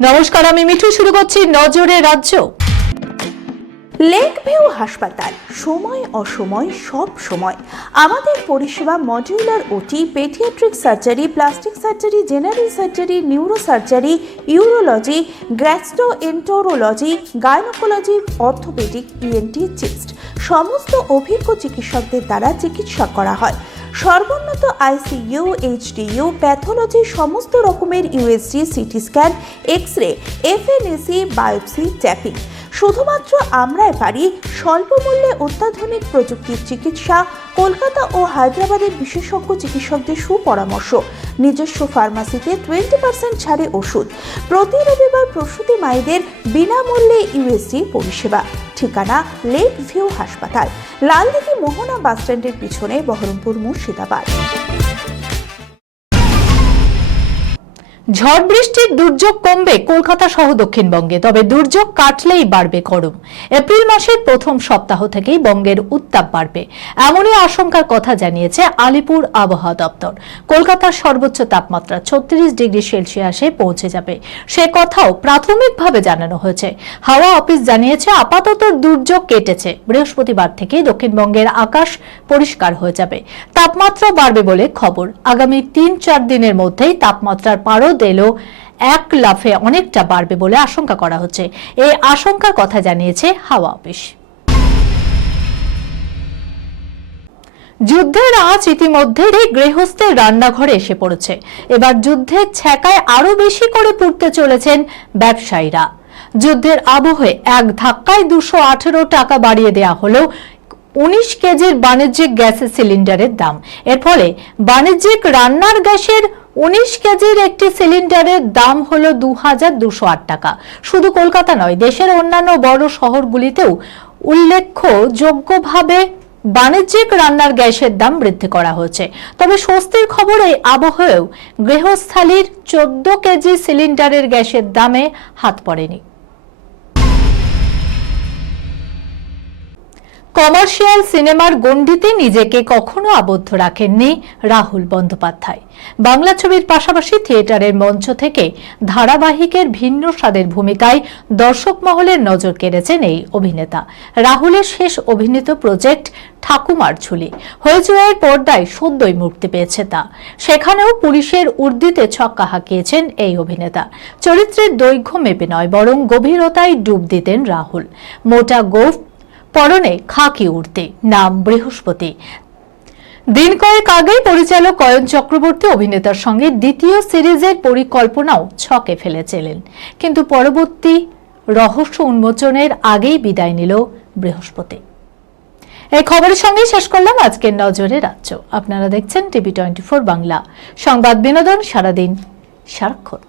নমস্কার, আমি মিঠু। শুরু করছি নজরে রাজ্য। লেক ভিউ হাসপাতাল, সময় অসময় সব সময় আমাদের পরিষেবা modular OT, paediatric surgery, plastic surgery, general surgery, neuro surgery, urology, gastroenterology, gynaecology, orthopaedic, ENT, chest সমস্ত অভিজ্ঞ চিকিৎসকদের দ্বারা চিকিৎসা করা হয়। সর্বোন্নত আইসিইউ, এইচডিইউ, প্যাথোলজি, সমস্ত রকমের USG, CT scan, X-ray, FNAC, biopsy, tapping. শুধুমাত্র আমরাই পারি স্বল্প মূল্যে অত্যাধুনিক প্রযুক্তির চিকিৎসা। কলকাতা ও হায়দ্রাবাদের বিশেষজ্ঞ চিকিৎসকদের সুপরামর্শ। নিজস্ব ফার্মাসিতে 20% ছাড়ে ওষুধ। প্রতি রবিবার প্রসূতি মায়েদের বিনামূল্যে ইউএসজি পরিষেবা। ঠিকানা লেক ভিউ হাসপাতাল, লালদিঘি মোহনা বাসস্ট্যান্ডের পিছনে, বহরমপুর, মুর্শিদাবাদ। ঝড় বৃষ্টির দুর্যোগ কমবে কলকাতা সহ দক্ষিণবঙ্গে, তবে দুর্যোগ কাটলেই বাড়বে গরম। এপ্রিল মাসের প্রথম সপ্তাহ থেকেই বঙ্গের উত্তাপ বাড়বে, এমনই আশঙ্কার কথা জানিয়েছে আলিপুর আবহাওয়া দপ্তর। কলকাতার সর্বোচ্চ তাপমাত্রা 36 ডিগ্রি সেলসিয়াসে পৌঁছে যাবে, সে কথাও প্রাথমিকভাবে জানানো হয়েছে। হাওয়া অফিস জানিয়েছে আপাতত দুর্যোগ কেটেছে। বৃহস্পতিবার থেকে দক্ষিণবঙ্গের আকাশ পরিষ্কার হয়ে যাবে, তাপমাত্রা বাড়বে বলে খবর। আগামী 3-4 দিনের মধ্যেই তাপমাত্রার পারদ এলো এক লাফে অনেকটা বাড়বে বলে আশঙ্কা করা হচ্ছে। এই আশঙ্কার কথা জানিয়েছে হাওয়া অফিস। যুদ্ধের আঁচ ইতিমধ্যেই গৃহস্থের রান্নাঘরে এসে পড়েছে। এবার যুদ্ধের ছ্যাঁকায় আরো বেশি করে পুড়তে চলেছেন ব্যবসায়ীরা। যুদ্ধের আবহে এক ধাক্কায় 218 টাকা বাড়িয়ে দেওয়া হলো 19 কেজির বাণিজ্যিক গ্যাসের সিলিন্ডারের দাম। এর ফলে বাণিজ্যিক রান্নার গ্যাসের 19 কেজির একটি সিলিন্ডারের দাম হলো 2208 টাকা। শুধু কলকাতা নয়, দেশের অন্যান্য বড় শহরগুলিতেও উল্লেখযোগ্যভাবে বাণিজ্যিক রান্নার গ্যাসের দাম বৃদ্ধি করা হয়েছে। তবে স্বস্তির খবর, এই আবহেও গৃহস্থালির 14 কেজি সিলিন্ডারের গ্যাসের দামে হাত পড়েনি। কমার্শিয়াল সিনেমার গণ্ডিতে নিজেকে কখনো আবদ্ধ রাখেননি রাহুল বন্দ্যোপাধ্যায়। বাংলা ছবির পাশাপাশি থিয়েটারের মঞ্চ থেকে ধারাবাহিকের ভিন্ন স্বাদের ভূমিকায় দর্শক মহলের নজর কেড়েছেন এই অভিনেতা। রাহুলের শেষ অভিনীত প্রজেক্ট ঠাকুমার ঝুলি হইচইয়ের পর্দায় সদ্যই মুক্তি পেয়েছে তা। সেখানেও পুলিশের উর্দিতে ছক্কা হাঁকিয়েছেন এই অভিনেতা। চরিত্রের দৈর্ঘ্য মেপে নয়, বরং গভীরতায় ডুব দিতেন রাহুল। মোটা গোঁফ, পরনে খাকি উড়তে, নাম বৃহস্পতি। দিন কয়েক আগেই পরিচালক অয়ন চক্রবর্তী অভিনেতার সঙ্গে দ্বিতীয় সিরিজের পরিকল্পনাও ছকে ফেলেছিলেন, কিন্তু পরবর্তী রহস্য উন্মোচনের আগেই বিদায় নিল বৃহস্পতি। এই খবরের সঙ্গে শেষ করলাম আজকের নজরে রাজ্য। আপনারা দেখছেন টিভি 24 বাংলা, সংবাদ বিনোদন সারাদিন সারাক্ষণ।